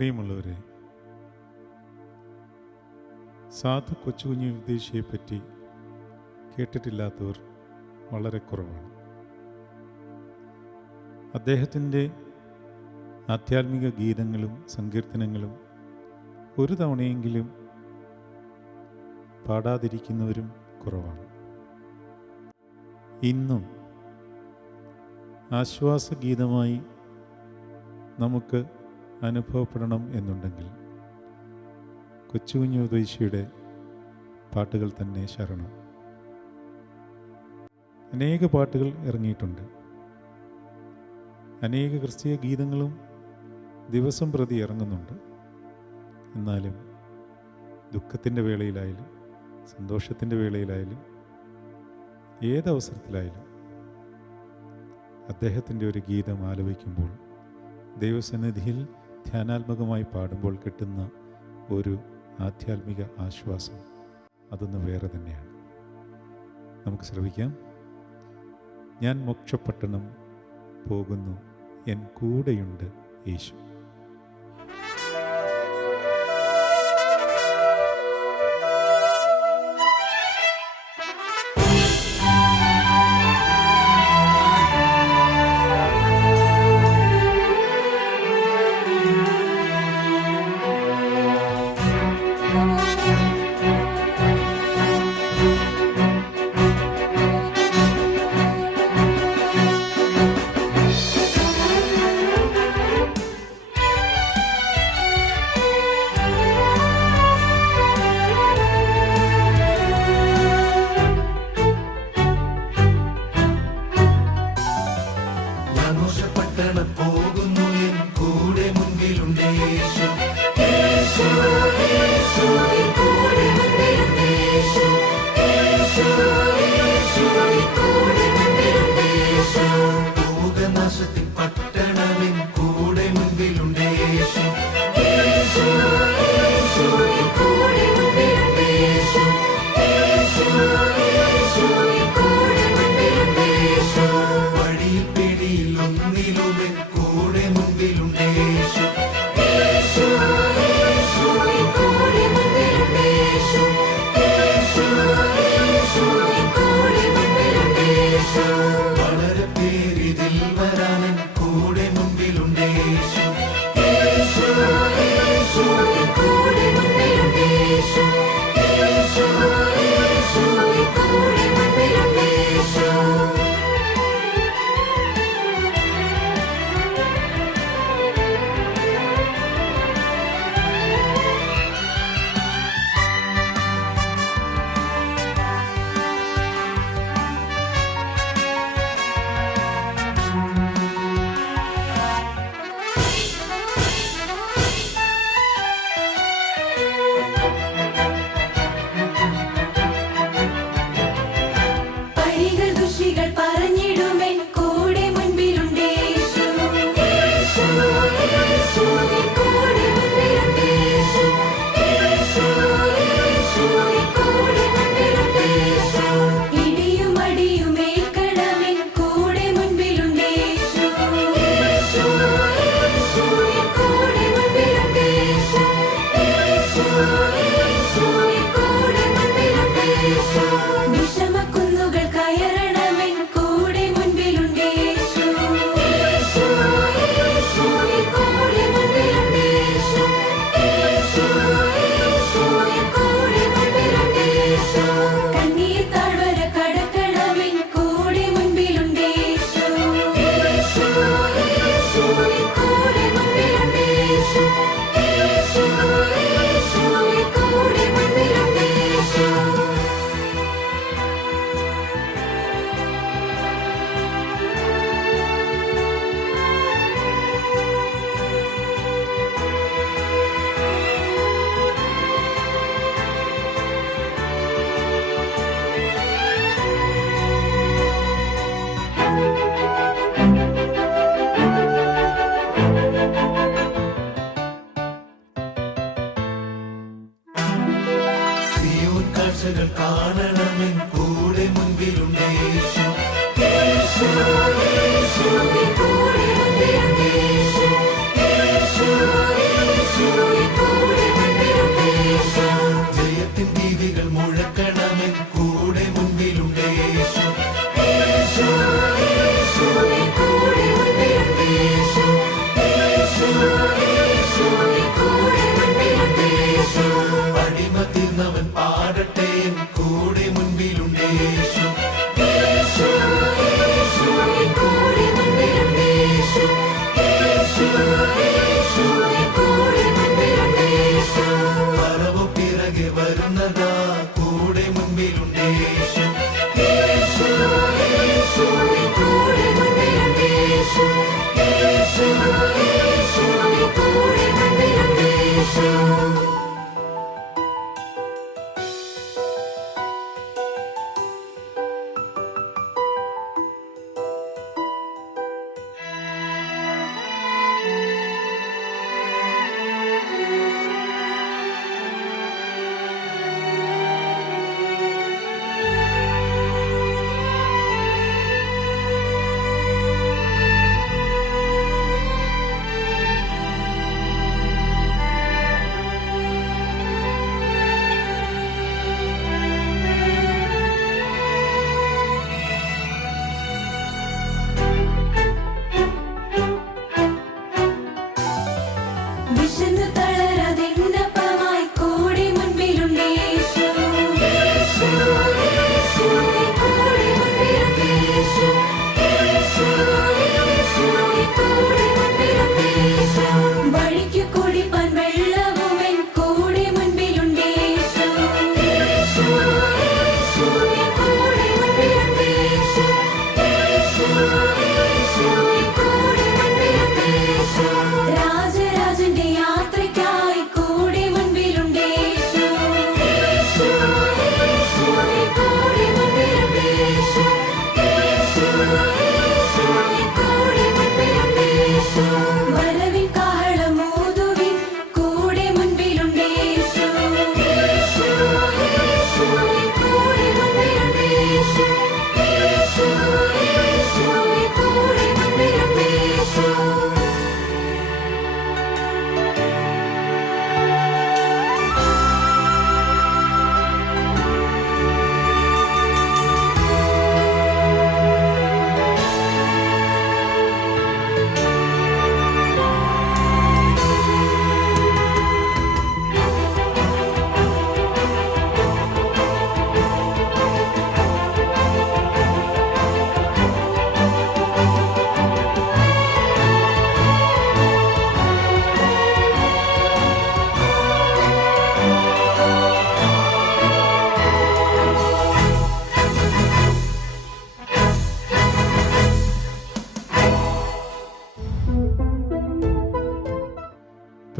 പ്രിയമുള്ളവരെ, സാധു കൊച്ചുകുഞ്ഞു വിദേശിയെപ്പറ്റി കേട്ടിട്ടില്ലാത്തവർ വളരെ കുറവാണ്. അദ്ദേഹത്തിൻ്റെ ആധ്യാത്മിക ഗീതങ്ങളും സങ്കീർത്തനങ്ങളും ഒരു തവണയെങ്കിലും പാടാതിരിക്കുന്നവരും കുറവാണ്. ഇന്നും ആശ്വാസഗീതമായി നമുക്ക് അനുഭവപ്പെടണം എന്നുണ്ടെങ്കിൽ കൊച്ചുകുഞ്ഞു ഉദ്ദേശിയുടെ പാട്ടുകൾ തന്നെ ശരണം. അനേക പാട്ടുകൾ ഇറങ്ങിയിട്ടുണ്ട്. അനേക ക്രിസ്തീയ ഗീതങ്ങളും ദിവസം പ്രതി ഇറങ്ങുന്നുണ്ട്. എന്നാലും ദുഃഖത്തിൻ്റെ വേളയിലായാലും സന്തോഷത്തിൻ്റെ വേളയിലായാലും ഏതവസരത്തിലായാലും അദ്ദേഹത്തിൻ്റെ ഒരു ഗീതം ആലപിക്കുമ്പോൾ ദൈവസന്നിധിയിൽ ധ്യാനാത്മകമായി പാടുമ്പോൾ കിട്ടുന്ന ഒരു ആധ്യാത്മിക ആശ്വാസം അതൊന്ന് വേറെ തന്നെയാണ്. നമുക്ക് ശ്രവിക്കാം. ഞാൻ മോക്ഷപട്ടണം പോകുന്നു, എൻ കൂടെയുണ്ട് യേശു. പോകുന്നു, എൻ കൂടെ മുൻപിലുണ്ട് യേശു. യേശു യേശു കൂടെ മുൻപിലുണ്ട് യേശു. യേശു യേശു കൂടെ മുൻപിലുണ്ട് യേശു. ഭൂഗനാശത്തിൻ പട്ടണമെൻ കൂടെ മുൻപിലുണ്ട് യേശു. യേശു യേശു കൂടെ മുൻപിലുണ്ട് യേശു. യേശു യേശു കൂടെ മുൻപിലുണ്ട് യേശു. വഴിയിൽ പിടിയിൽ ഒന്നിലുമെൻ കൂടെ മുൻപിലുണ്ട് യേശു. യേശു യേശു കൂടെ മുൻപിലുണ്ട് യേശു. യേശു യേശു കൂടെ മുൻപിലുണ്ട് യേശു. വളരെ പേരിതിൽ വരാനൻ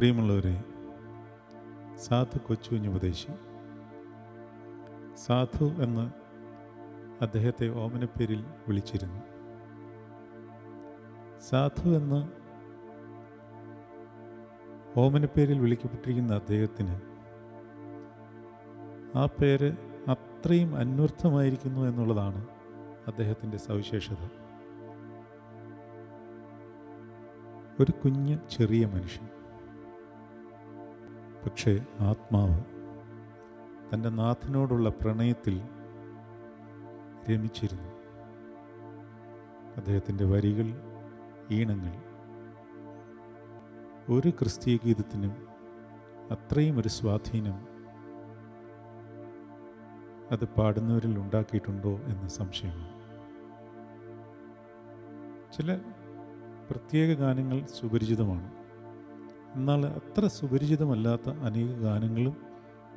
പ്രിയമുള്ളവരെ, സാധു കൊച്ചുകുഞ്ഞ് ഉപദേശി, സാധു എന്ന് അദ്ദേഹത്തെ ഓമനപ്പേരിൽ വിളിച്ചിരുന്നു. സാധു എന്ന് ഓമനപ്പേരിൽ വിളിക്കപ്പെട്ടിരിക്കുന്ന അദ്ദേഹത്തിന് ആ പേര് അത്രയും അന്വർത്ഥമായിരിക്കുന്നു എന്നുള്ളതാണ് അദ്ദേഹത്തിൻ്റെ സവിശേഷത. ഒരു കുഞ്ഞ് ചെറിയ മനുഷ്യൻ, പക്ഷേ ആത്മാവ് തൻ്റെ നാഥനോടുള്ള പ്രണയത്തിൽ രമിച്ചിരുന്നു. അദ്ദേഹത്തിൻ്റെ വരികൾ, ഈണങ്ങൾ ഒരു ക്രിസ്തീയ ഗീതത്തിനും അത്രയും ഒരു സ്വാധീനം അത് പാടുന്നവരിൽ ഉണ്ടാക്കിയിട്ടുണ്ടോ എന്ന സംശയമാണ്. ചില പ്രത്യേക ഗാനങ്ങൾ സുപരിചിതമാണ്, എന്നാൽ അത്ര സുപരിചിതമല്ലാത്ത അനേക ഗാനങ്ങളും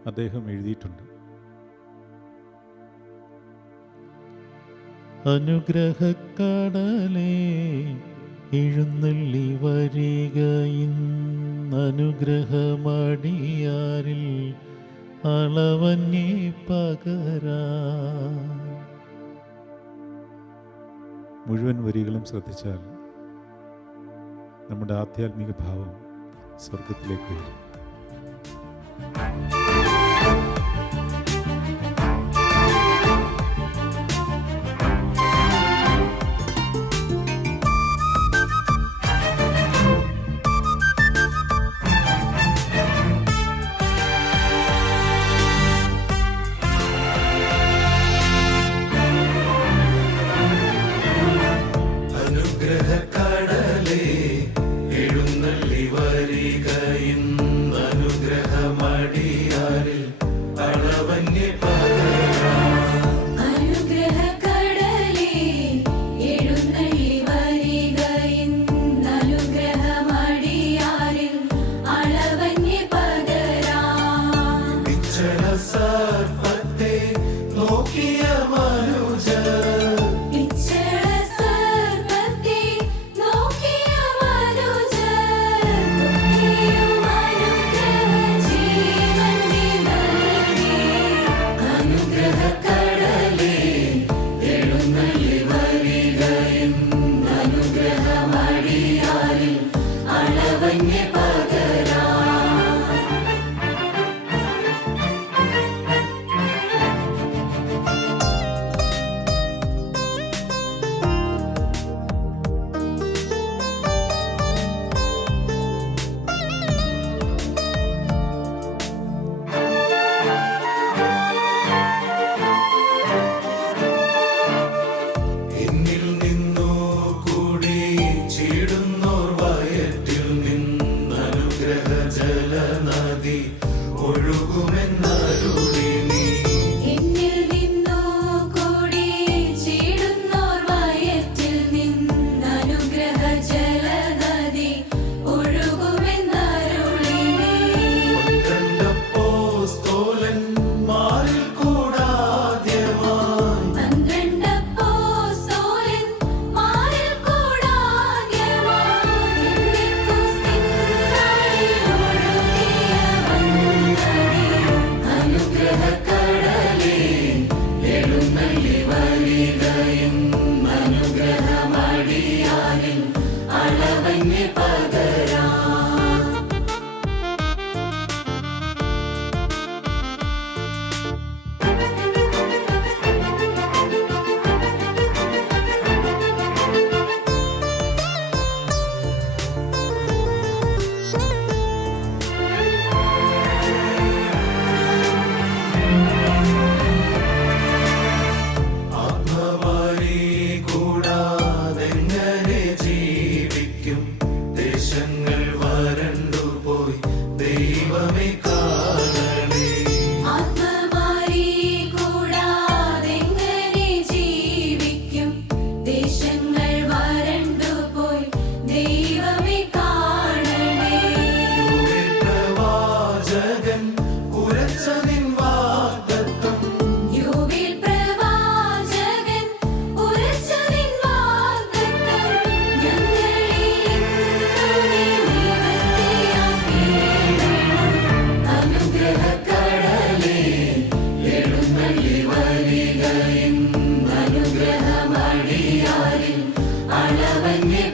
അദ്ദേഹം എഴുതിയിട്ടുണ്ട്. അനുഗ്രഹക്കടലേ എഴുന്നള്ളി വരിക ഇന്നനുഗ്രഹമടിയാരിൽ അളവന്നേ പകരാ. മുഴുവൻ വരികളും ശ്രദ്ധിച്ചാൽ നമ്മുടെ ആധ്യാത്മിക ഭാവം സ്വർഗത്തിലേക്ക് വരും. കൂടാതെങ്ങനെ ജീവിക്കും ദേശം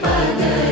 പതറി